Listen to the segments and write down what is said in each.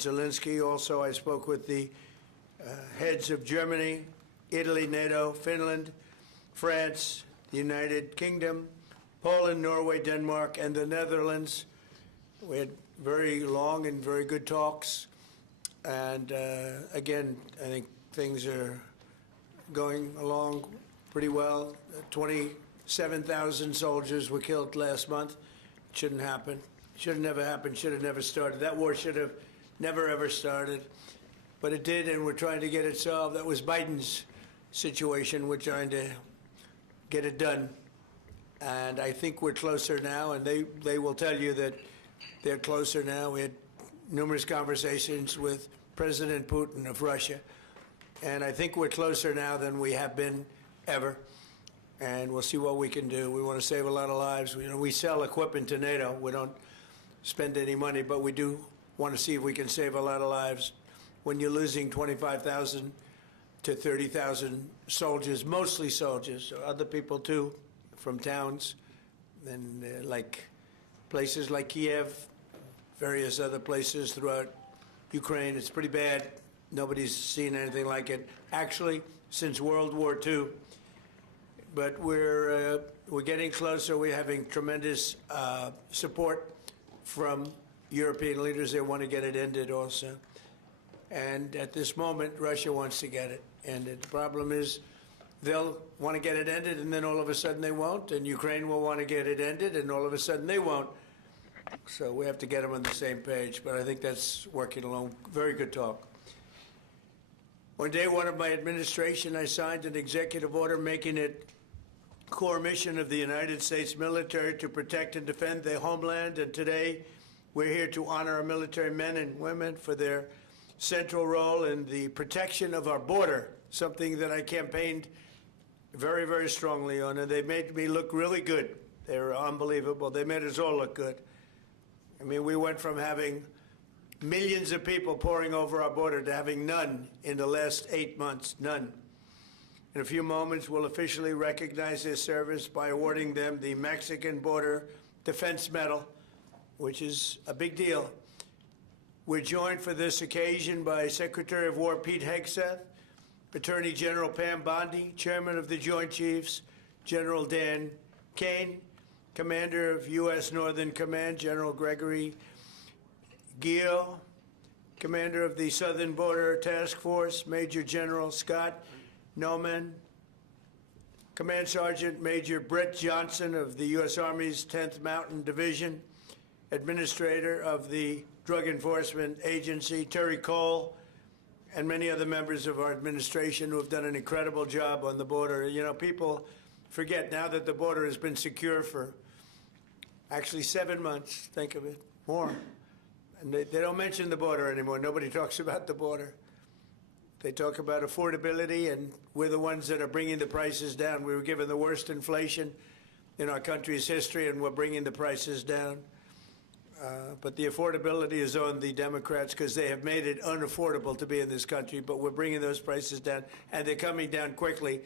Zelensky. Also, I spoke with the heads of Germany, Italy, NATO, Finland, France, the United Kingdom, Poland, Norway, Denmark, and the Netherlands. We had very long and very good talks. And again, I think things are going along pretty well. 27,000 soldiers were killed last month. Shouldn't happen. Should have never happened. Should have never started. That war should have never, ever started. But it did, and we're trying to get it solved. That was Biden's situation. We're trying to get it done. And I think we're closer now, and they will tell you that they're closer now. We had numerous conversations with President Putin of Russia, and I think we're closer now than we have been ever. And we'll see what we can do. We want to save a lot of lives. We sell equipment to NATO. We don't spend any money, but we do want to see if we can save a lot of lives. When you're losing 25,000 to 30,000 soldiers, mostly soldiers, other people too, from towns, and like places like Kiev, various other places throughout Ukraine, it's pretty bad. Nobody's seen anything like it, actually, since World War II. But we're getting closer. We're having tremendous support from European leaders. They want to get it ended also. And at this moment, Russia wants to get it ended. The problem is they'll want to get it ended, and then all of a sudden they won't. And Ukraine will want to get it ended, and all of a sudden they won't. So we have to get them on the same page. But I think that's working along. Very good talk. On day one of my administration, I signed an executive order making it core mission of the United States military to protect and defend their homeland. And today, we're here to honor our military men and women for their central role in the protection of our border, something that I campaigned very, very strongly on. And they made me look really good. They were unbelievable. They made us all look good. I mean, we went from having millions of people pouring over our border to having none in the last 8 months, none. In a few moments, we'll officially recognize their service by awarding them the Mexican Border Defense Medal, which is a big deal. We're joined for this occasion by Secretary of War Pete Hegseth, Attorney General Pam Bondi, Chairman of the Joint Chiefs, General Dan Kane, Commander of U.S. Northern Command, General Gregory Gio, Commander of the Southern Border Task Force, Major General Scott Noman, Command Sergeant Major Brett Johnson of the U.S. Army's 10th Mountain Division, Administrator of the Drug Enforcement Agency, Terry Cole, and many other members of our administration who have done an incredible job on the border. You know, people forget now that the border has been secure for actually 7 months, think of it, more. And they don't mention the border anymore. Nobody talks about the border. They talk about affordability, and we're the ones that are bringing the prices down. We were given the worst inflation in our country's history, and we're bringing the prices down. But the affordability is on the Democrats because they have made it unaffordable to be in this country, but we're bringing those prices down, and they're coming down quickly.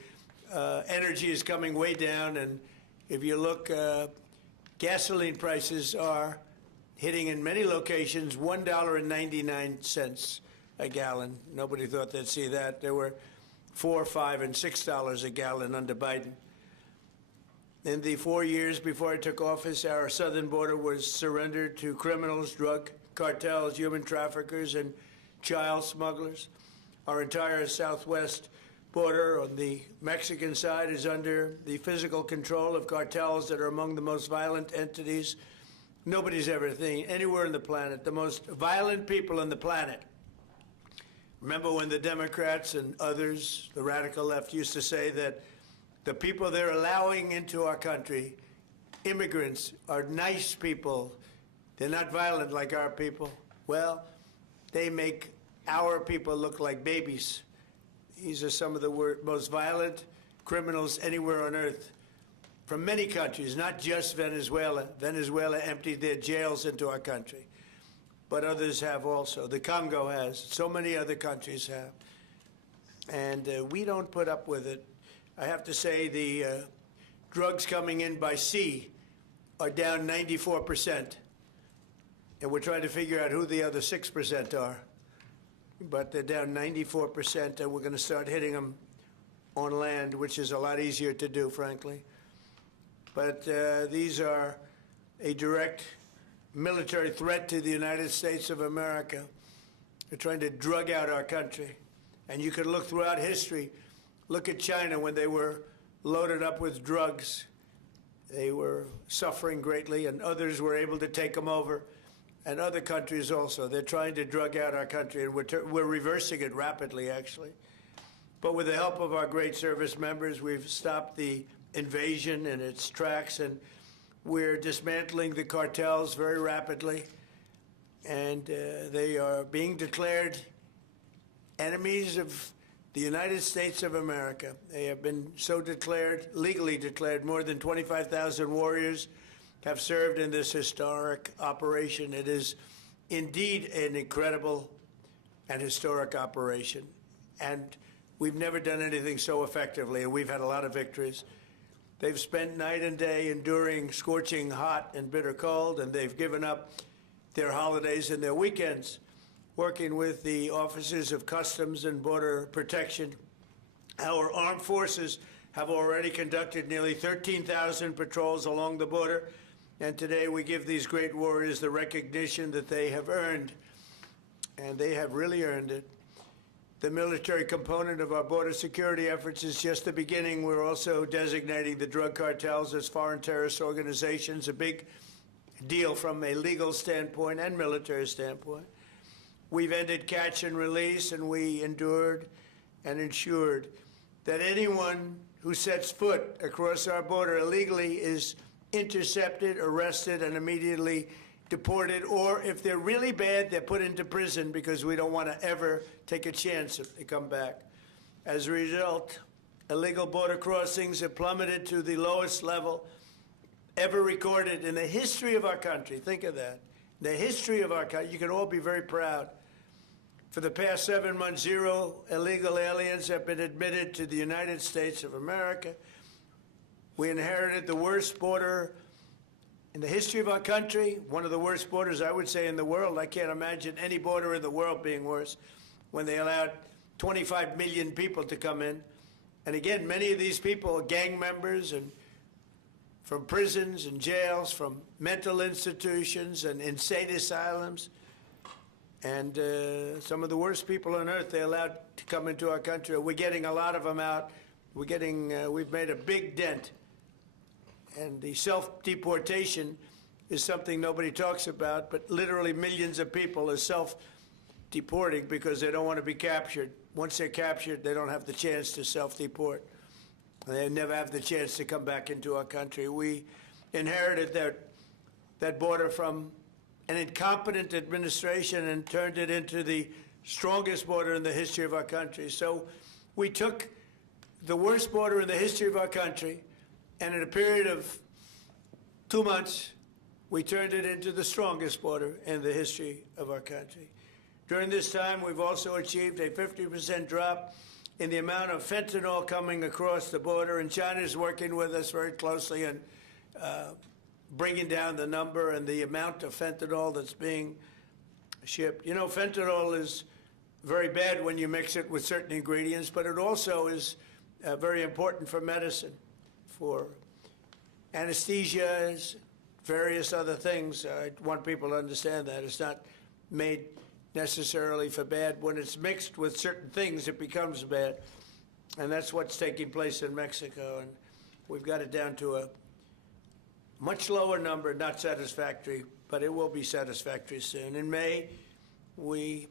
Energy is coming way down, and if you look, gasoline prices are hitting in many locations $1.99 a gallon. Nobody thought they'd see that. There were $4, $5, and $6 a gallon under Biden. In the 4 years before I took office, our southern border was surrendered to criminals, drug cartels, human traffickers, and child smugglers. Our entire southwest border on the Mexican side is under the physical control of cartels that are among the most violent entities nobody's ever seen anywhere on the planet, the most violent people on the planet. Remember when the Democrats and others, the radical left, used to say that the people they're allowing into our country, immigrants, are nice people. They're not violent like our people. Well, they make our people look like babies. These are some of the most violent criminals anywhere on earth from many countries, not just Venezuela. Venezuela emptied their jails into our country, but others have also. The Congo has. So many other countries have. And we don't put up with it. I have to say the drugs coming in by sea are down 94%. and we're trying to figure out who the other 6% are. But they're down 94%, and we're going to start hitting them on land, which is a lot easier to do, frankly. But these are a direct military threat to the United States of America. They're trying to drug out our country. And you can look throughout history. Look at China when they were loaded up with drugs. They were suffering greatly, and others were able to take them over. And other countries also. They're trying to drug out our country, and we're reversing it rapidly, actually. But with the help of our great service members, we've stopped the invasion in its tracks, and we're dismantling the cartels very rapidly. And they are being declared enemies of the United States of America. They have been so declared, legally declared. More than 25,000 warriors have served in this historic operation. It is indeed an incredible and historic operation. And we've never done anything so effectively, and we've had a lot of victories. They've spent night and day enduring scorching hot and bitter cold, and they've given up their holidays and their weekends working with the officers of Customs and Border Protection. Our armed forces have already conducted nearly 13,000 patrols along the border, and today we give these great warriors the recognition that they have earned, and they have really earned it. The military component of our border security efforts is just the beginning. We're also designating the drug cartels as foreign terrorist organizations, a big deal from a legal standpoint and military standpoint. We've ended catch and release, and we endured and ensured that anyone who sets foot across our border illegally is intercepted, arrested, and immediately deported, or if they're really bad, they're put into prison because we don't want to ever take a chance if they come back. As a result, illegal border crossings have plummeted to the lowest level ever recorded in the history of our country. Think of that. The history of our country. You can all be very proud. For the past 7 months, 0 illegal aliens have been admitted to the United States of America. We inherited the worst border in the history of our country, one of the worst borders, I would say, in the world. I can't imagine any border in the world being worse when they allowed 25 million people to come in. And again, many of these people are gang members and from prisons and jails, from mental institutions and insane asylums. And some of the worst people on earth, they allowed to come into our country. We're getting a lot of them out. We've made a big dent. And the self-deportation is something nobody talks about, but literally millions of people are self-deporting because they don't want to be captured. Once they're captured, they don't have the chance to self-deport. They never have the chance to come back into our country. We inherited that border from an incompetent administration and turned it into the strongest border in the history of our country. So we took the worst border in the history of our country, and in a period of 2 months, we turned it into the strongest border in the history of our country. During this time, we've also achieved a 50% drop in the amount of fentanyl coming across the border, and China is working with us very closely on bringing down the number and the amount of fentanyl that's being shipped. You know, fentanyl is very bad when you mix it with certain ingredients, but it also is very important for medicine, for anesthesia, various other things. I want people to understand that. It's not made necessarily for bad. When it's mixed with certain things, it becomes bad. And that's what's taking place in Mexico. And we've got it down to a much lower number, not satisfactory, but it will be satisfactory soon. In May, we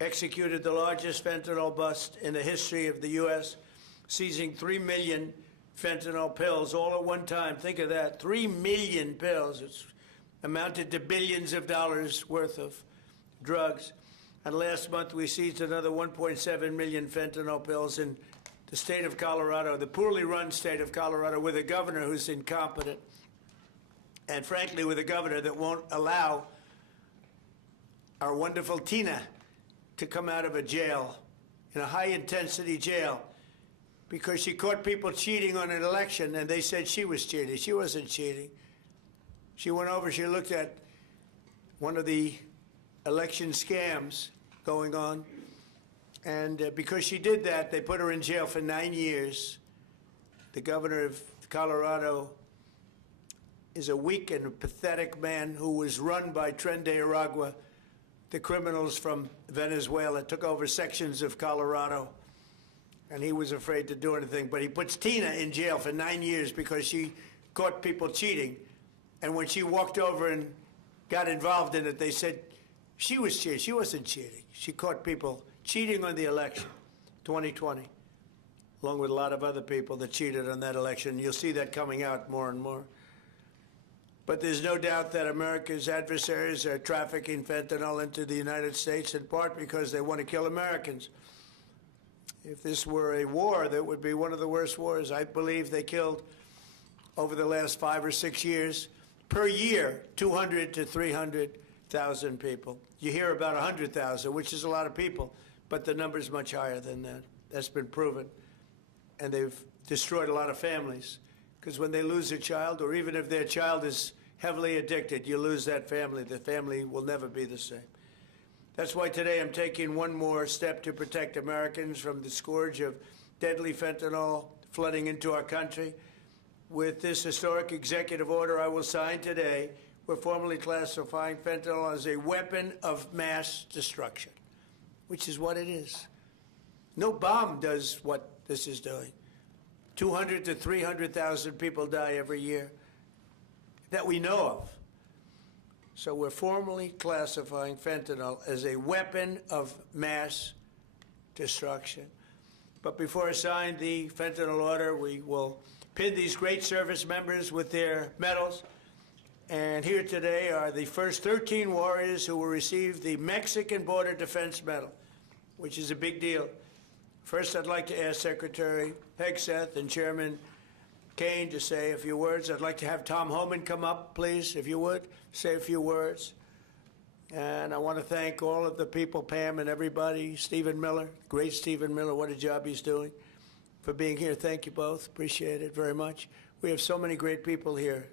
executed the largest fentanyl bust in the history of the U.S., seizing 3 million fentanyl pills all at one time. Think of that, 3 million pills. It's amounted to billions of dollars worth of drugs. And last month, we seized another 1.7 million fentanyl pills in the state of Colorado, the poorly run state of Colorado, with a governor who's incompetent. And frankly, with a governor that won't allow our wonderful Tina to come out of a jail, in a high-intensity jail, because she caught people cheating on an election, and they said she was cheating. She wasn't cheating. She went over, she looked at one of the election scams going on. And because she did that, they put her in jail for 9 years. The governor of Colorado is a weak and pathetic man who was run by Tren de Aragua, the criminals from Venezuela, took over sections of Colorado, and he was afraid to do anything. But he puts Tina in jail for 9 years because she caught people cheating. And when she walked over and got involved in it, they said she was cheating. She wasn't cheating. She caught people cheating on the election, 2020, along with a lot of other people that cheated on that election. You'll see that coming out more and more. But there's no doubt that America's adversaries are trafficking fentanyl into the United States, in part because they want to kill Americans. If this were a war, that would be one of the worst wars. I believe they killed, over the last 5 or 6 years, per year, 200 to 300,000 people. You hear about 100,000, which is a lot of people, but the number's much higher than that. That's been proven. And they've destroyed a lot of families, because when they lose a child, or even if their child is heavily addicted, you lose that family. The family will never be the same. That's why today I'm taking one more step to protect Americans from the scourge of deadly fentanyl flooding into our country. With this historic executive order I will sign today, we're formally classifying fentanyl as a weapon of mass destruction, which is what it is. No bomb does what this is doing. 200 to 300,000 people die every year that we know of. So we're formally classifying fentanyl as a weapon of mass destruction. But before I sign the fentanyl order, we will pin these great service members with their medals. And here today are the first 13 warriors who will receive the Mexican Border Defense Medal, which is a big deal. First, I'd like to ask Secretary Hegseth and Chairman Kane to say a few words. I'd like to have Tom Homan come up, please, if you would, say a few words. And I want to thank all of the people, Pam and everybody, Stephen Miller, great Stephen Miller, what a job he's doing, for being here. Thank you both. Appreciate it very much. We have so many great people here.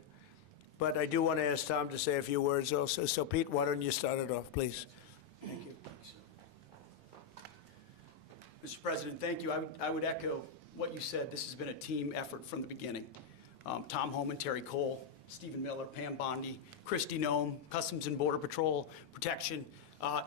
But I do want to ask Tom to say a few words also. So, Pete, why don't you start it off, please? Thank you. Mr. President, thank you. I would echo what you said. This has been a team effort from the beginning. Tom Homan, Terry Cole, Stephen Miller, Pam Bondi, Christy Nome, Customs and Border Patrol, Protection.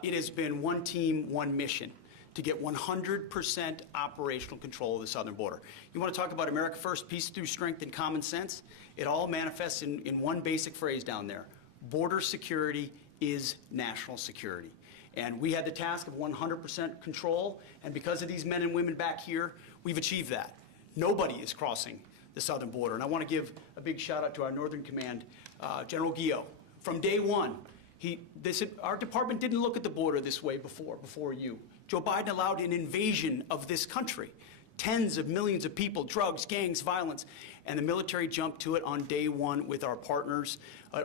It has been one team, one mission to get 100% operational control of the southern border. You want to talk about America First, peace through strength and common sense? It all manifests in one basic phrase down there. Border security is national security. And we had the task of 100% control, and because of these men and women back here, we've achieved that. Nobody is crossing the southern border. And I want to give a big shout out to our Northern Command, General Guillot. From day one, our department didn't look at the border this way before you. Joe Biden allowed an invasion of this country. Tens of millions of people, drugs, gangs, violence, and the military jumped to it on day one with our partners.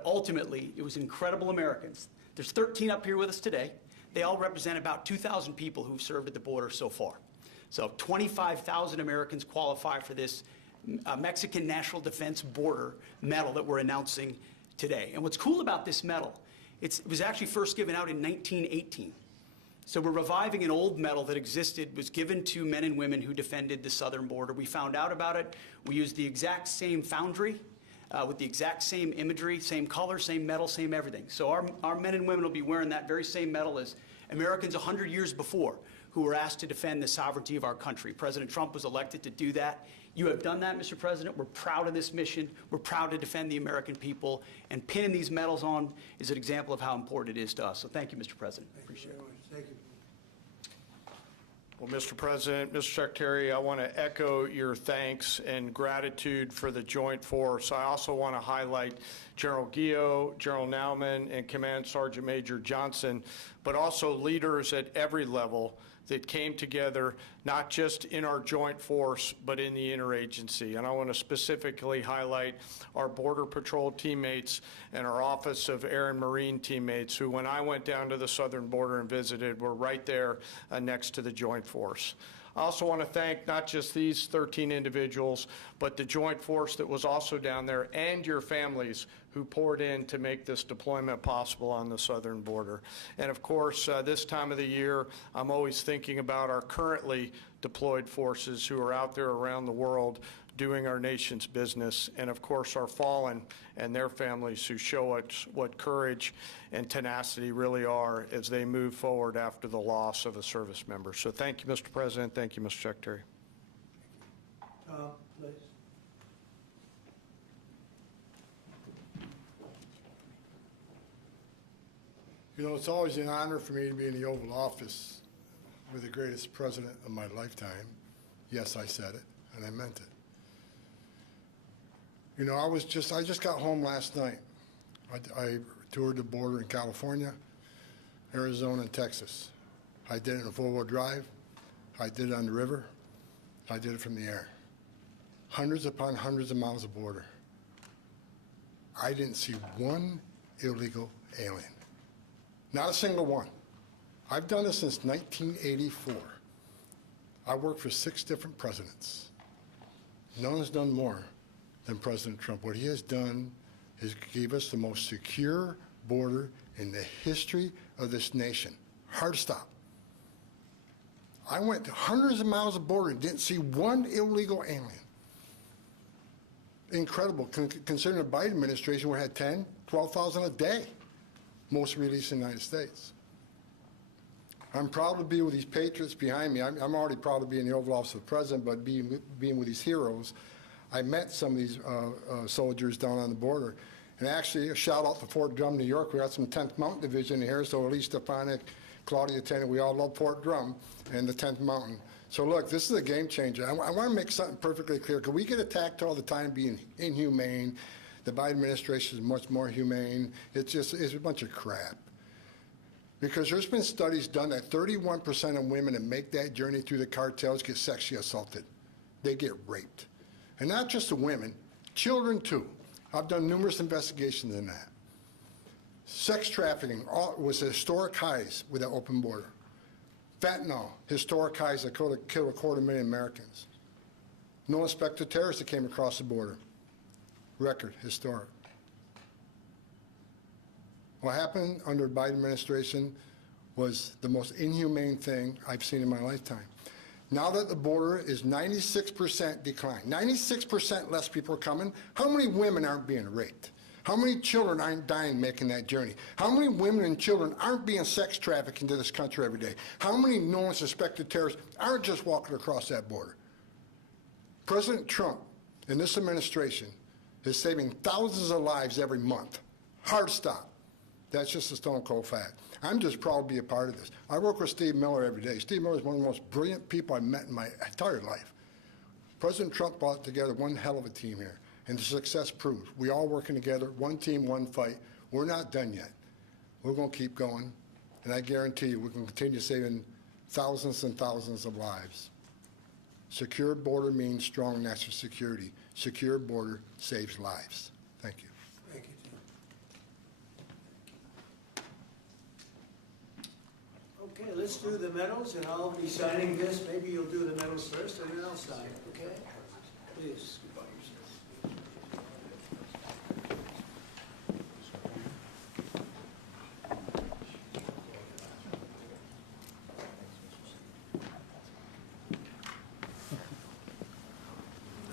Ultimately, it was incredible Americans. There's 13 up here with us today. They all represent about 2,000 people who've served at the border so far. So 25,000 Americans qualify for this Mexican National Defense Border Medal that we're announcing today. And what's cool about this medal, it was actually first given out in 1918. So we're reviving an old medal that existed, was given to men and women who defended the southern border. We found out about it. We used the exact same foundry with the exact same imagery, same color, same medal, same everything. So our men and women will be wearing that very same medal as Americans 100 years before who were asked to defend the sovereignty of our country. President Trump was elected to do that. You have done that, Mr. President. We're proud of this mission. We're proud to defend the American people. And pinning these medals on is an example of how important it is to us. So thank you, Mr. President. Appreciate it. Thank you. Well, Mr. President, Mr. Secretary, I want to echo your thanks and gratitude for the Joint Force. I also want to highlight General Guillot, General Nauman, and Command Sergeant Major Johnson, but also leaders at every level that came together, not just in our joint force, but in the interagency. And I want to specifically highlight our Border Patrol teammates and our Office of Air and Marine teammates who, when I went down to the southern border and visited, were right there next to the joint force. I also want to thank not just these 13 individuals, but the joint force that was also down there and your families who poured in to make this deployment possible on the southern border. And of course, this time of the year, I'm always thinking about our currently deployed forces who are out there around the world doing our nation's business, and of course our fallen and their families who show us what courage and tenacity really are as they move forward after the loss of a service member. So thank you, Mr. President. Thank you, Mr. Secretary. Please. You know, it's always an honor for me to be in the Oval Office with the greatest president of my lifetime. Yes, I said it, and I meant it. You know, I just got home last night. I toured the border in California, Arizona, and Texas. I did it in a four-wheel drive. I did it on the river. I did it from the air. Hundreds upon hundreds of miles of border. I didn't see one illegal alien. Not a single one. I've done this since 1984. I worked for 6 different presidents. No one's done more than President Trump. What he has done is gave us the most secure border in the history of this nation. Hard to stop. I went to hundreds of miles of border and didn't see one illegal alien. Incredible, considering the Biden administration, we had 10, 12,000 a day, most released in the United States. I'm proud to be with these patriots behind me. I'm already proud to be in the Oval Office of the President, but being with these heroes, I met some of these soldiers down on the border. And actually, a shout out to Fort Drum, New York. We got some 10th Mountain Division here, so Elise Stefanik, Claudia Tennant, we all love Fort Drum and the 10th Mountain. So look, this is a game changer. I want to make something perfectly clear, because we get attacked all the time being inhumane. The Biden administration is much more humane. It's a bunch of crap. Because there's been studies done that 31% of women that make that journey through the cartels get sexually assaulted. They get raped. And not just the women, children too. I've done numerous investigations in that. Sex trafficking was at historic highs with that open border. Fentanyl, historic highs that killed 250,000 Americans. No inspector terrorists that came across the border. Record, historic. What happened under the Biden administration was the most inhumane thing I've seen in my lifetime. Now that the border is 96% decline, 96% less people are coming, how many women aren't being raped? How many children aren't dying making that journey? How many women and children aren't being sex trafficked into this country every day? How many known suspected terrorists aren't just walking across that border? President Trump and this administration is saving thousands of lives every month. Hard stop. That's just a stone cold fact. I'm just proud to be a part of this. I work with Steve Miller every day. Steve Miller is one of the most brilliant people I've met in my entire life. President Trump brought together one hell of a team here, and the success proves. We all working together, one team, one fight. We're not done yet. We're going to keep going, and I guarantee you we're going to continue saving thousands and thousands of lives. Secure border means strong national security. Secure border saves lives. Thank you. Thank you, Tim. Okay, let's do the medals, and I'll be signing this. Maybe you'll do the medals first, and then I'll sign it, okay? Please.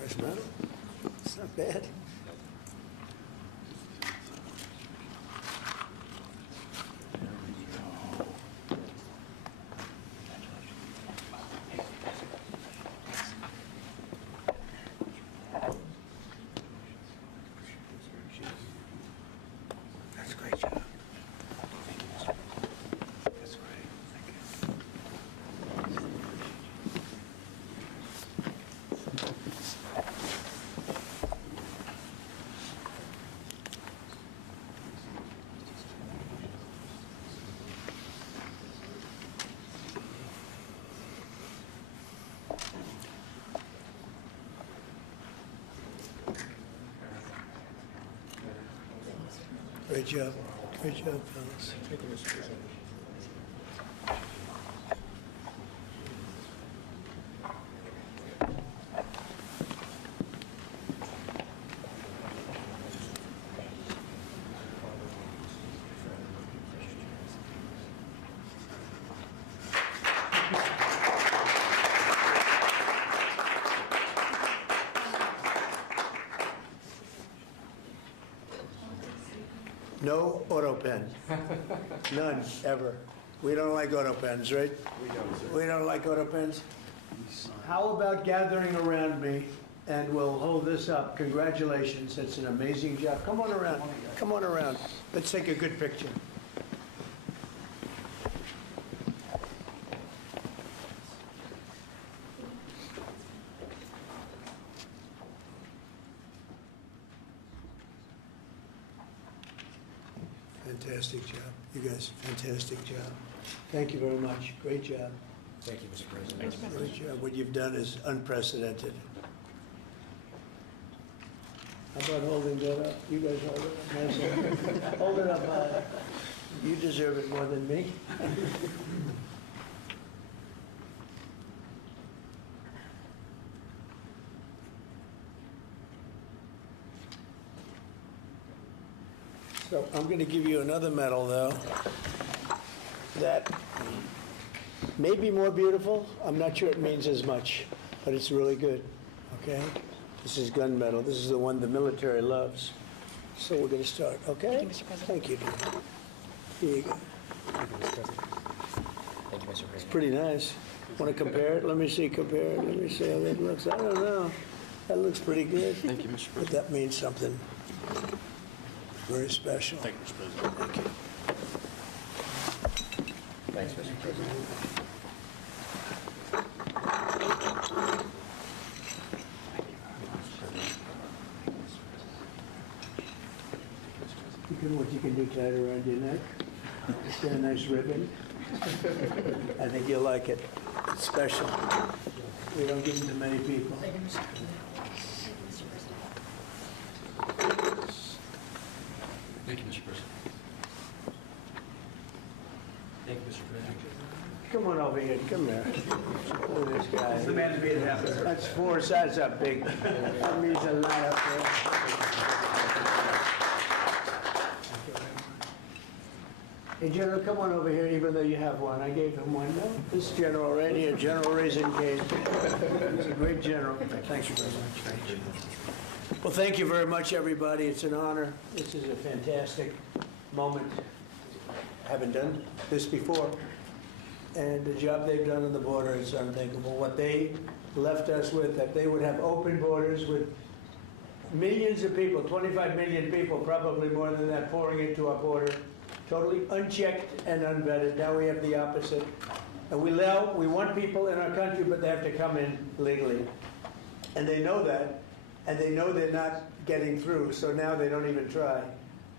Nice medal. It's not bad. That's a great job. That's great. Thank you. Great job. Great job, fellas. No auto pen. None, ever. We don't like auto pens, right? We don't like auto pens. How about gathering around me, and we'll hold this up. Congratulations, it's an amazing job. Come on around, come on around. Let's take a good picture. Fantastic job. You guys, fantastic job. Thank you very much. Great job. Thank you, Mr. President. Great job. What you've done is unprecedented. How about holding that up? You guys hold it up. Nice. Hold it up high. You deserve it more than me. So I'm going to give you another medal, though, that may be more beautiful. I'm not sure it means as much, but it's really good, okay? This is gun medal. This is the one the military loves. So we're going to start, okay? Thank you, Mr. President. Thank you, dear. Here you go. Thank you, Mr. President. Thank you, Mr. President. Pretty nice. Want to compare it? Let me see, compare it. Let me see how that looks. I don't know. That looks pretty good. Thank you, Mr. But President. that means something very special. Thank you, Mr. President. Thank you. Thanks, Mr. President. What you can do, tie it around your neck. It's got a nice ribbon. I think you'll like it. It's special. We don't give them to many people. Thank you, Mr. President. Thank you, Mr. President. Come on over here. Come here. Look at this guy. The man's made it happen, sir. That's 4 sides up big. That means a lot up there. Hey, General, come on over here, even though you have one. I gave him one. No, this general right here, General Raisin Case. He's a great general. Thank you very much. Well, thank you very much, everybody. It's an honor. This is a fantastic moment. I haven't done this before. And the job they've done on the border is unthinkable. What they left us with, that they would have open borders with millions of people, 25 million people, probably more than that, pouring into our border, totally unchecked and unvetted. Now we have the opposite. And we want people in our country, but they have to come in legally. And they know that, and they know they're not getting through, so now they don't even try.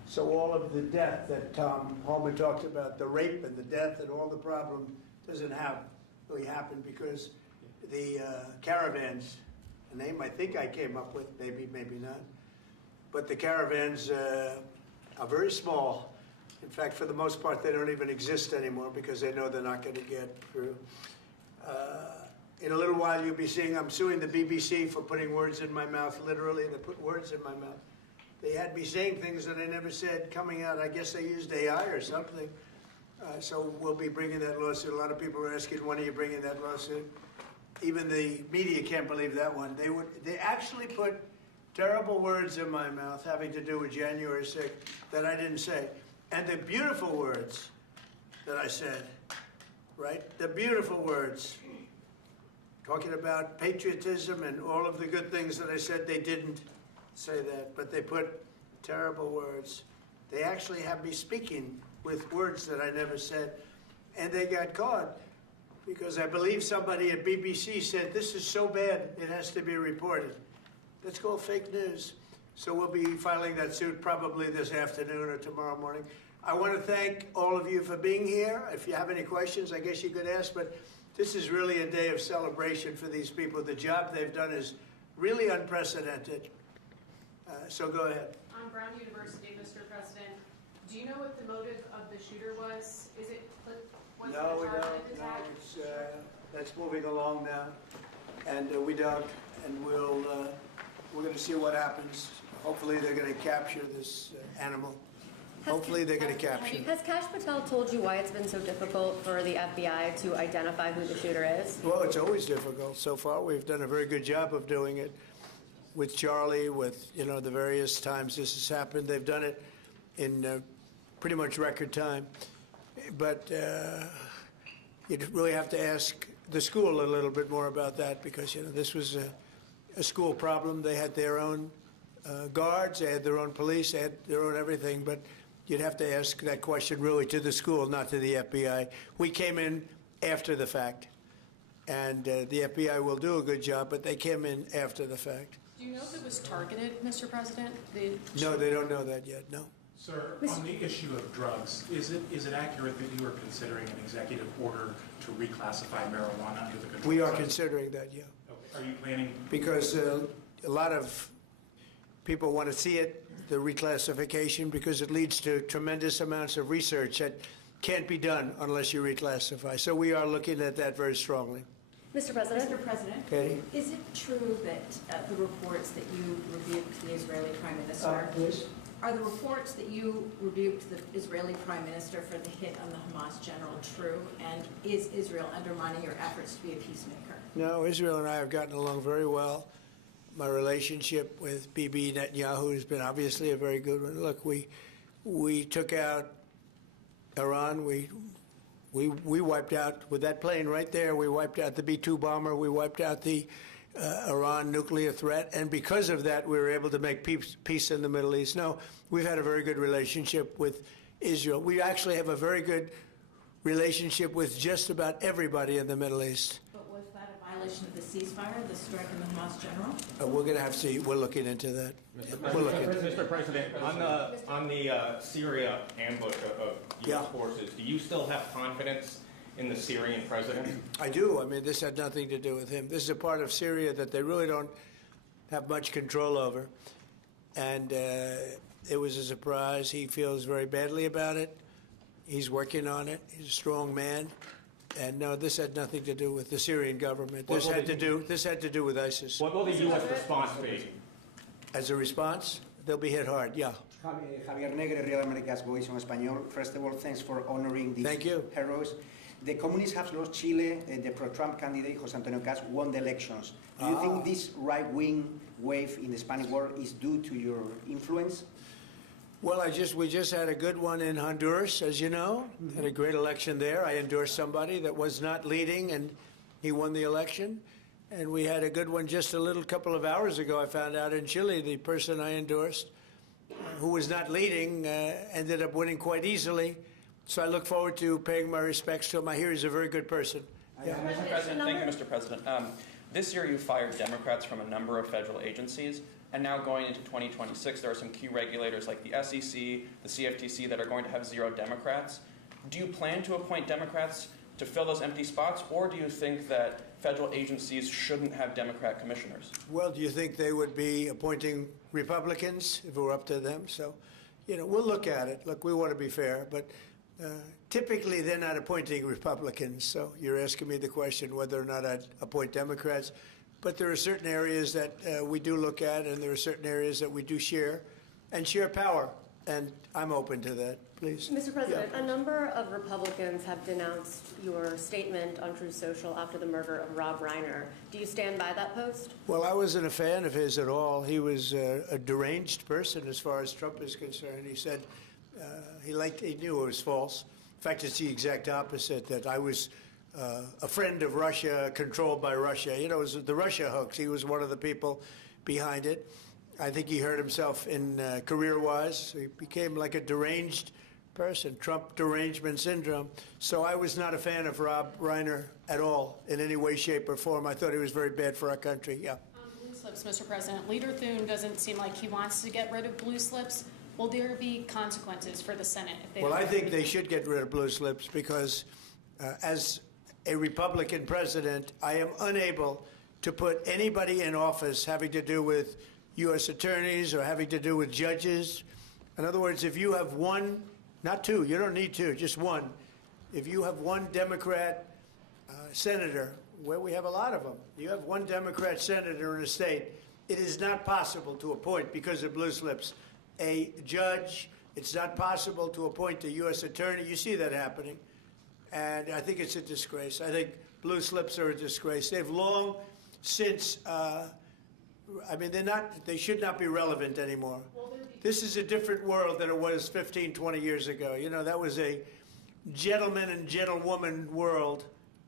So all of the death that Tom Holman talked about, the rape and the death and all the problem, doesn't really happen because the caravans, a name I think I came up with, maybe not, but the caravans are very small. In fact, for the most part, they don't even exist anymore because they know they're not going to get through. In a little while, you'll be seeing I'm suing the BBC for putting words in my mouth, literally. They put words in my mouth. They had me saying things that I never said coming out. I guess they used AI or something. So we'll be bringing that lawsuit. A lot of people are asking, when are you bringing that lawsuit? Even the media can't believe that one. They actually put terrible words in my mouth having to do with January 6th that I didn't say. And the beautiful words that I said, right? The beautiful words, talking about patriotism and all of the good things that I said, they didn't say that, but they put terrible words. They actually have me speaking with words that I never said, and they got caught because I believe somebody at BBC said, this is so bad, it has to be reported. That's called fake news. So we'll be filing that suit probably this afternoon or tomorrow morning. I want to thank all of you for being here. If you have any questions, I guess you could ask, but this is really a day of celebration for these people. The job they've done is really unprecedented. So go ahead. On Brown University, Mr. President, do you know what the motive of the shooter was? Was it No, we a don't. targeted No, attack? that's moving along now, and we don't. And we're going to see what happens. Hopefully, they're going to capture this animal. Hopefully, they're going to capture it. Has Kash Patel told you why it's been so difficult for the FBI to identify who the shooter is? Well, it's always difficult. So far, we've done a very good job of doing it with Charlie, with the various times this has happened. They've done it in pretty much record time. But you'd really have to ask the school a little bit more about that because, this was a school problem. They had their own guards, they had their own police, they had their own everything, but you'd have to ask that question really to the school, not to the FBI. We came in after the fact, and the FBI will do a good job, but they came in after the fact. Do you know if it was targeted, Mr. President? No, they don't know that yet, no. Sir, on the issue of drugs, is it accurate that you are considering an executive order to reclassify marijuana under the control? We are considering that, yeah. Okay. Are you planning? Because a lot of people want to see it, the reclassification, because it leads to tremendous amounts of research that can't be done unless you reclassify. So we are looking at that very strongly. Mr. President? Mr. President, Katie? is it true that the reports that you rebuked the Israeli Prime Minister, Please. are the reports that you rebuked the Israeli Prime Minister for the hit on the Hamas general true? And is Israel undermining your efforts to be a peacemaker? No, Israel and I have gotten along very well. My relationship with Bibi Netanyahu has been obviously a very good one. Look, we took out Iran. We wiped out, with that plane right there, we wiped out the B-2 bomber. We wiped out the Iran nuclear threat. And because of that, we were able to make peace in the Middle East. No, we've had a very good relationship with Israel. We actually have a very good relationship with just about everybody in the Middle East. But was that a violation of the ceasefire, the strike on the Hamas general? We're going to have to see. We're looking into that. We're looking. Mr. President, on the Syria ambush of Yeah. U.S. forces, do you still have confidence in the Syrian president? I do. I mean, this had nothing to do with him. This is a part of Syria that they really don't have much control over. And it was a surprise. He feels very badly about it. He's working on it. He's a strong man. And no, this had nothing to do with the Syrian government. This had to do with ISIS. What will the U.S. response be? As a response, they'll be hit hard. Yeah. Javier Negre, Real America's Voice en Español. First of all, thanks for honoring these Thank you. heroes. The communists have lost Chile. The pro-Trump candidate, José Antonio Caz, won the elections. Do you think this right-wing wave in the Spanish world is due to your influence? Well, we just had a good one in Honduras, as you know. Had a great election there. I endorsed somebody that was not leading, and he won the election. And we had a good one just a couple of hours ago. I found out in Chile, the person I endorsed, who was not leading, ended up winning quite easily. So I look forward to paying my respects to him. I hear he's a very good person. Yeah. Mr. President, thank you, Mr. President. This year you fired Democrats from a number of federal agencies, and now going into 2026, there are some key regulators like the SEC, the CFTC that are going to have zero Democrats. Do you plan to appoint Democrats to fill those empty spots, or do you think that federal agencies shouldn't have Democrat commissioners? Well, do you think they would be appointing Republicans if it were up to them? So, we'll look at it. Look, we want to be fair, but typically they're not appointing Republicans. So you're asking me the question whether or not I'd appoint Democrats. But there are certain areas that we do look at, and there are certain areas that we do share power. And I'm open to that. Please. Mr. President, Yeah. a number of Republicans have denounced your statement on Truth Social after the murder of Rob Reiner. Do you stand by that post? Well, I wasn't a fan of his at all. He was a deranged person as far as Trump is concerned. He said he knew it was false. In fact, it's the exact opposite, that I was a friend of Russia, controlled by Russia. It was the Russia hoax. He was one of the people behind it. I think he hurt himself in career-wise. So he became like a deranged person, Trump derangement syndrome. So I was not a fan of Rob Reiner at all, in any way, shape, or form. I thought he was very bad for our country. Yeah. Blue slips, Mr. President. Leader Thune doesn't seem like he wants to get rid of blue slips. Will there be consequences for the Senate if they Well, don't I think they should get rid of blue slips because as a Republican president, I am unable to put anybody in office having to do with U.S. attorneys or having to do with judges. In other words, if you have one, not two, you don't need two, just one. If you have one Democrat senator, where we have a lot of them, you have one Democrat senator in a state, it is not possible to appoint, because of blue slips, a judge. It's not possible to appoint a U.S. attorney. You see that happening. And I think it's a disgrace. I think blue slips are a disgrace. They've long since, they should not be relevant anymore. this is a different world than it was 15, 20 years ago. You know, that was a gentleman and gentlewoman world.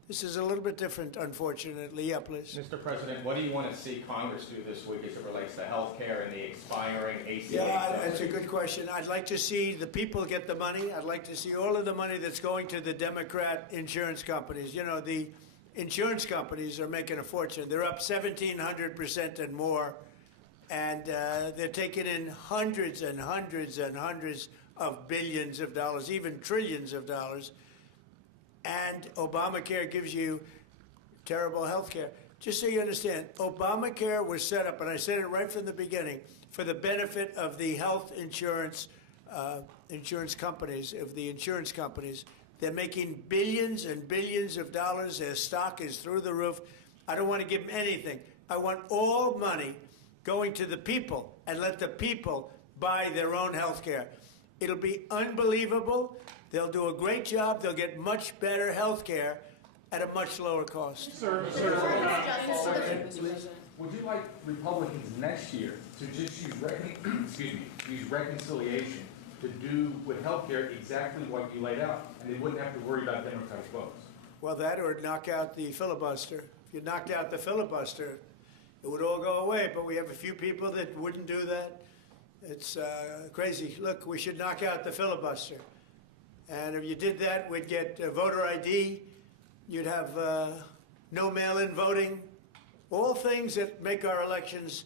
This is a little bit different, unfortunately. Yeah, please. Mr. President, what do you want to see Congress do this week as it relates to health care and the expiring ACA? Yeah, that's a good question. I'd like to see the people get the money. I'd like to see all of the money that's going to the Democrat insurance companies. You know, the insurance companies are making a fortune. They're up 1,700% and more, and they're taking in hundreds and hundreds and hundreds of billions of dollars, even trillions of dollars. And Obamacare gives you terrible health care. Just so you understand, Obamacare was set up, and I said it right from the beginning, for the benefit of the health insurance companies, They're making billions and billions of dollars. Their stock is through the roof. I don't want to give them anything. I want all money going to the people and let the people buy their own health care. It'll be unbelievable. They'll do a great job. They'll get much better health care at a much lower cost. Sir, would you like Republicans next year to just use reconciliation to do with health care exactly what you laid out, and they wouldn't have to worry about Democratic votes? Well, that or knock out the filibuster. If you knocked out the filibuster, it would all go away. But we have a few people that wouldn't do that. It's crazy. Look, we should knock out the filibuster. And if you did that, we'd get voter ID. You'd have no mail-in voting, all things that make our elections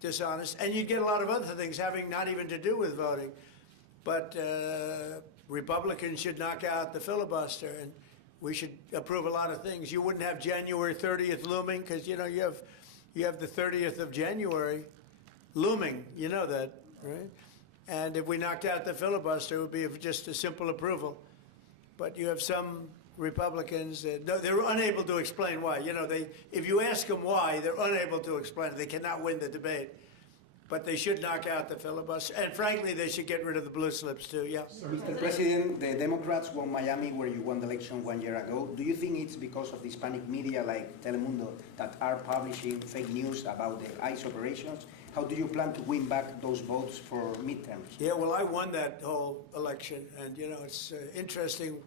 dishonest. And you'd get a lot of other things having not even to do with voting. But Republicans should knock out the filibuster, and we should approve a lot of things. You wouldn't have January 30th looming, because, you know, you have the 30th of January looming. You know that, right? And if we knocked out the filibuster, it would be just a simple approval. But you have some Republicans that they're unable to explain why. You know, if you ask them why, they're unable to explain it. They cannot win the debate. But they should knock out the filibuster. And frankly, they should get rid of the blue slips too, yeah. Mr. President, the Democrats won Miami, where you won the election 1 year ago. Do you think it's because of the Hispanic media like Telemundo that are publishing fake news about the ICE operations? How do you plan to win back those votes for midterms? Yeah, well, I won that whole election. And, you know, it's interesting.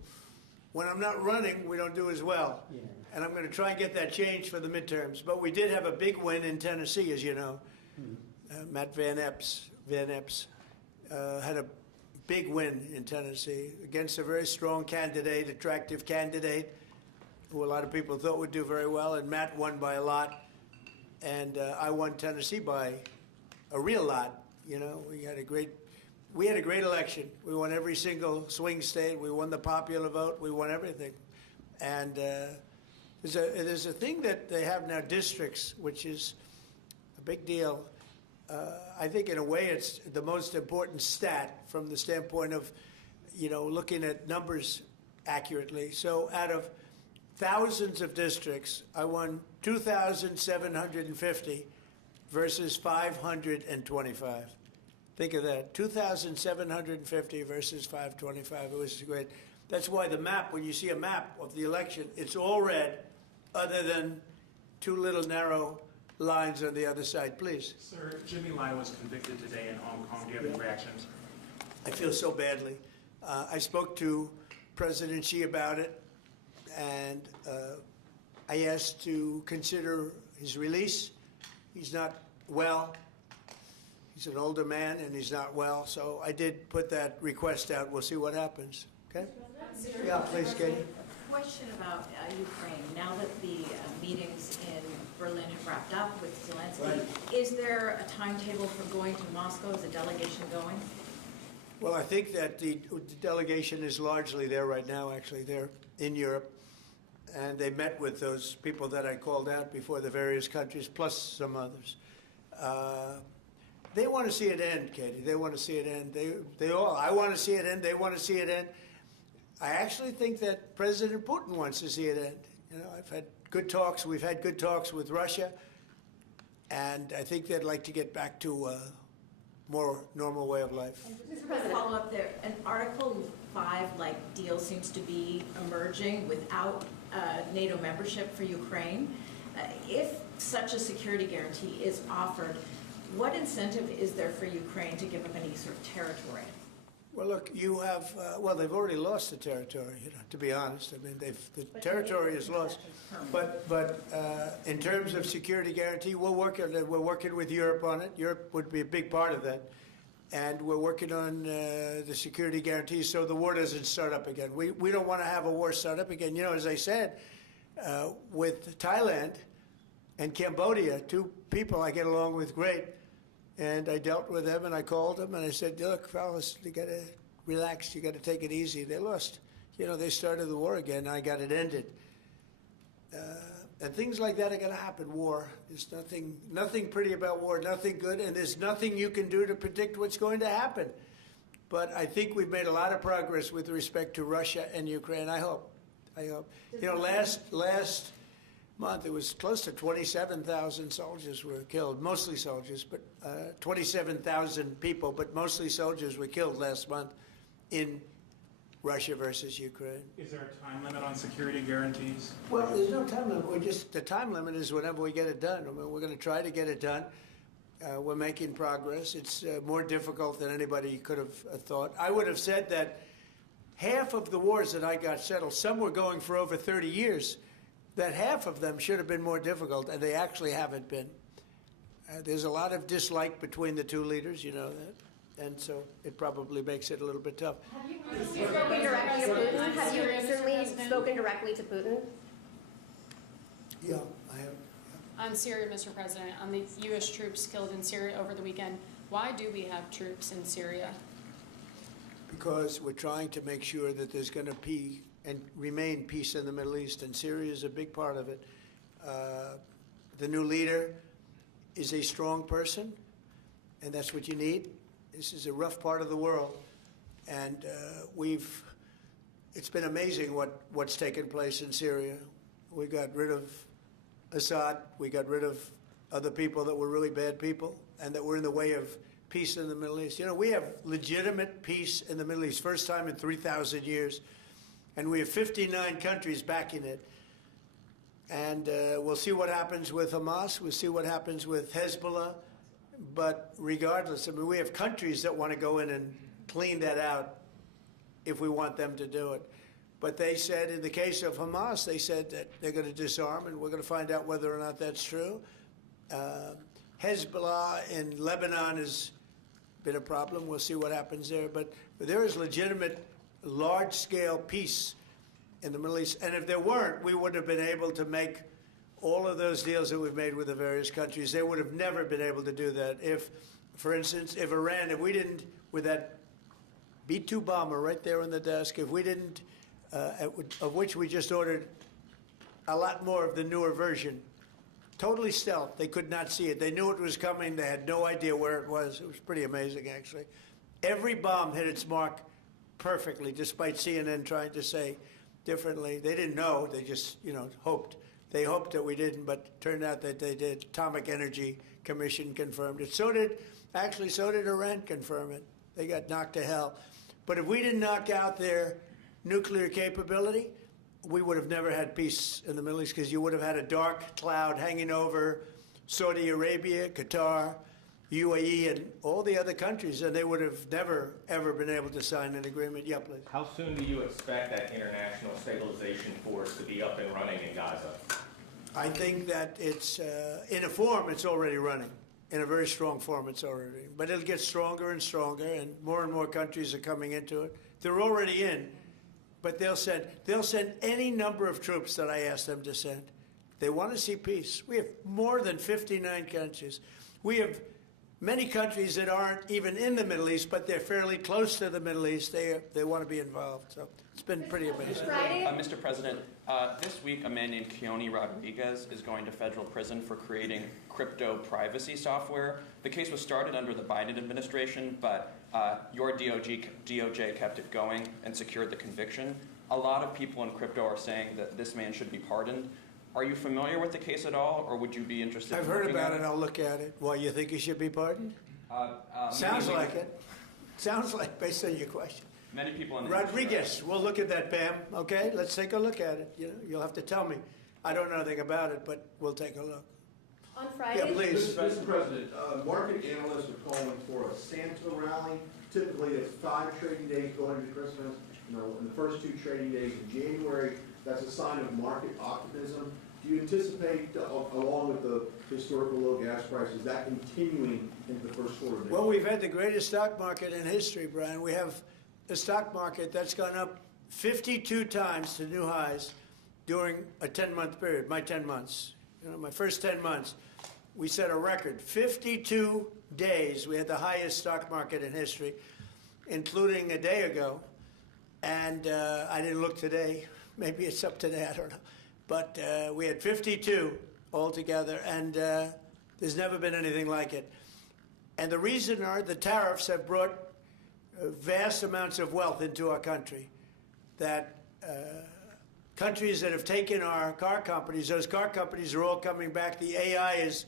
When I'm not running, we don't do as well. Yeah. And I'm going to try and get that changed for the midterms. But we did have a big win in Tennessee, as you know. Matt Van Epps had a big win in Tennessee against a very strong candidate, attractive candidate, who a lot of people thought would do very well, and Matt won by a lot, and I won Tennessee by a real lot. You know, we had a great election. We won every single swing state. We won the popular vote. We won everything, and there's a thing that they have now, districts, which is a big deal. I think in a way it's the most important stat from the standpoint of, you know, looking at numbers accurately. So out of thousands of districts, I won 2,750 versus 525. Think of that, 2,750 versus 525. It was great. That's why the map, when you see a map of the election, it's all red other than two little narrow lines on the other side, please. Sir, Jimmy Lai was convicted today in Hong Kong. Do you have any reactions? I feel so badly. I spoke to President Xi about it, and I asked to consider his release. He's not well. He's an older man, and he's not well. So I did put that request out. We'll see what happens. Okay? Yeah, please, Katie. Question about Ukraine. Now that the meetings in Berlin have wrapped up with Zelensky, right. Is there a timetable for going to Moscow? Is a delegation going? Well, I think that the delegation is largely there right now, actually. They're in Europe, and they met with those people that I called out before, the various countries, plus some others. They want to see it end, Katie. They want to see it end. I want to see it end. They want to see it end. I actually think that President Putin wants to see it end. You know, I've had good talks. We've had good talks with Russia, and I think they'd like to get back to a more normal way of life. Just to follow up there, an Article 5-like deal seems to be emerging without NATO membership for Ukraine. If such a security guarantee is offered, What incentive is there for Ukraine to give up any sort of territory? Well, look, you have, well, they've already lost the territory, to be honest. I mean, the territory is lost. But in terms of security guarantee, we're working with Europe on it. Europe would be a big part of that. And we're working on the security guarantees so the war doesn't start up again. We don't want to have a war start up again. You know, as I said, with Thailand and Cambodia, two people I get along with great. And I dealt with them, and I called them, and I said, look, fellas, you got to relax. You got to take it easy. They lost. You know, they started the war again, and I got it ended. And things like that are going to happen, war. There's nothing pretty about war, nothing good, and there's nothing you can do to predict what's going to happen. But I think we've made a lot of progress with respect to Russia and Ukraine, I hope. You know, last month, it was close to 27,000 soldiers were killed, mostly soldiers, but 27,000 people, but mostly soldiers were killed last month in Russia versus Ukraine. Is there a time limit on security guarantees? Well, there's no time limit. The time limit is whenever we get it done. I mean, we're going to try to get it done. We're making progress. It's more difficult than anybody could have thought. I would have said that half of the wars that I got settled, some were going for over 30 years, that half of them should have been more difficult, and they actually haven't been. There's a lot of dislike between the two leaders, you know that, and so it probably makes it a little bit tough. Have you spoken directly to Putin? Have you recently spoken directly to Putin? Yeah, I have. On Syria, Mr. President, on the U.S. troops killed in Syria over the weekend, why do we have troops in Syria? Because we're trying to make sure that there's going to be and remain peace in the Middle East, and Syria is a big part of it. The new leader is a strong person, and that's what you need. This is a rough part of the world, and it's been amazing what's taken place in Syria. We got rid of Assad, we got rid of other people that were really bad people, and that were in the way of peace in the Middle East. You know, we have legitimate peace in the Middle East, first time in 3,000 years. And we have 59 countries backing it. And we'll see what happens with Hamas. We'll see what happens with Hezbollah. But regardless, I mean, we have countries that want to go in and clean that out if we want them to do it. But they said, in the case of Hamas, they said that they're going to disarm, and we're going to find out whether or not that's true. Hezbollah in Lebanon has been a problem. We'll see what happens there. But there is legitimate large-scale peace in the Middle East. And if there weren't, we would have been able to make all of those deals that we've made with the various countries. They would have never been able to do that. If, for instance, if Iran, if we didn't, with that B-2 bomber right there on the desk, if we didn't, of which we just ordered a lot more of the newer version, totally stealth. They could not see it. They knew it was coming. They had no idea where it was. It was pretty amazing, actually. Every bomb hit its mark perfectly, despite CNN trying to say differently. They didn't know. They just, you know, hoped. They hoped that we didn't, but it turned out that they did. Atomic Energy Commission confirmed it. So did Iran confirm it. They got knocked to hell. But if we didn't knock out their nuclear capability, we would have never had peace in the Middle East, because you would have had a dark cloud hanging over Saudi Arabia, Qatar, UAE, and all the other countries, and they would have never, ever been able to sign an agreement. Yeah, please. How soon do you expect that international stabilization force to be up and running in Gaza? I think that it's, in a form, it's already running. In a very strong form, it's already. But it'll get stronger and stronger, and more countries are coming into it. They're already in, but they'll send any number of troops that I ask them to send. They want to see peace. We have more than 59 countries. We have many countries that aren't even in the Middle East, but they're fairly close to the Middle East. They want to be involved. So it's been pretty amazing. Mr. President, this week a man named Keone Rodriguez is going to federal prison for creating crypto privacy software. The case was started under the Biden administration, but your DOJ kept it going and secured the conviction. A lot of people in crypto are saying that this man should be pardoned. Are you familiar with the case at all, or would you be interested I've in heard looking about at it. I'll look at it. Why, you think he should be pardoned? Sounds Many- like it. Sounds like, based on your question. Many people in the Rodriguez, we'll look at that, Pam. Okay, let's take a look at it. You know, you'll have to tell me. I don't know anything about it, but we'll take a look. On Friday, Yeah, please. Mr. President, market analysts are calling for a Santa rally. Typically, it's 5 trading days going into Christmas. You know, in the first 2 trading days in January, that's a sign of market optimism. Do you anticipate, along with the historical low gas prices, that continuing into the first quarter? Well, we've had the greatest stock market in history, Brian. We have a stock market that's gone up 52 times to new highs during a 10-month period, my 10 months. You know, my first 10 months, we set a record. 52 days, we had the highest stock market in history, including a day ago. And I didn't look today. Maybe it's up today, I don't know. But we had 52 altogether, and there's never been anything like it. And the reason are the tariffs have brought vast amounts of wealth into our country. That countries that have taken our car companies, those car companies are all coming back. The AI is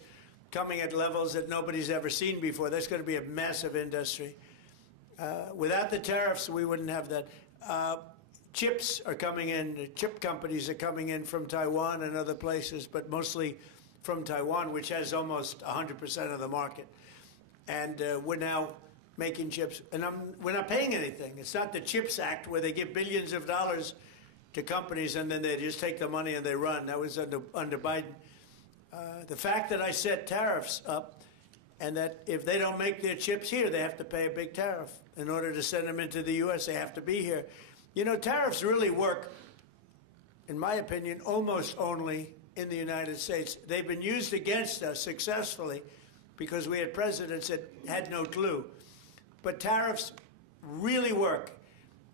coming at levels that nobody's ever seen before. That's going to be a massive industry. Without the tariffs, we wouldn't have that. Chips are coming in, chip companies are coming in from Taiwan and other places, but mostly from Taiwan, which has almost 100% of the market. And we're now making chips, and we're not paying anything. It's not the CHIPS Act where they give billions of dollars to companies and then they just take the money and they run. That was under Biden. The fact that I set tariffs up and that if they don't make their chips here, they have to pay a big tariff. In order to send them into the U.S., they have to be here. You know, tariffs really work, in my opinion, almost only in the United States. They've been used against us successfully because we had presidents that had no clue. But tariffs really work.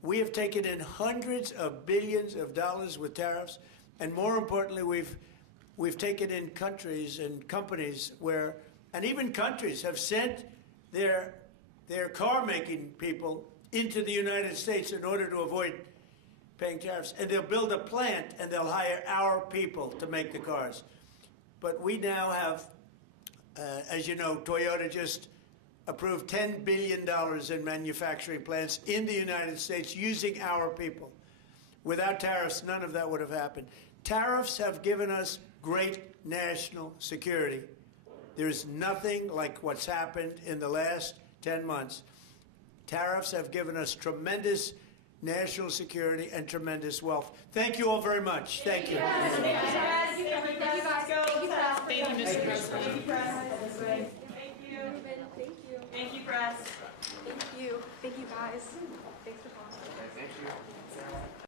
We have taken in hundreds of billions of dollars with tariffs, and more importantly, we've taken in countries and companies where, and even countries have sent their car-making people into the United States in order to avoid paying tariffs. And they'll build a plant and they'll hire our people to make the cars. But we now have, as you know, Toyota just approved $10 billion in manufacturing plants in the United States using our people. Without tariffs, none of that would have happened. Tariffs have given us great national security. There's nothing like what's happened in the last 10 months. Tariffs have given us tremendous national security and tremendous wealth. Thank you all very much. Thank you. Thank you, Mr. President. Thank you, press. Thank you. Thank you, press. Thank you. Thank you, guys. Thanks for talking. Thank you.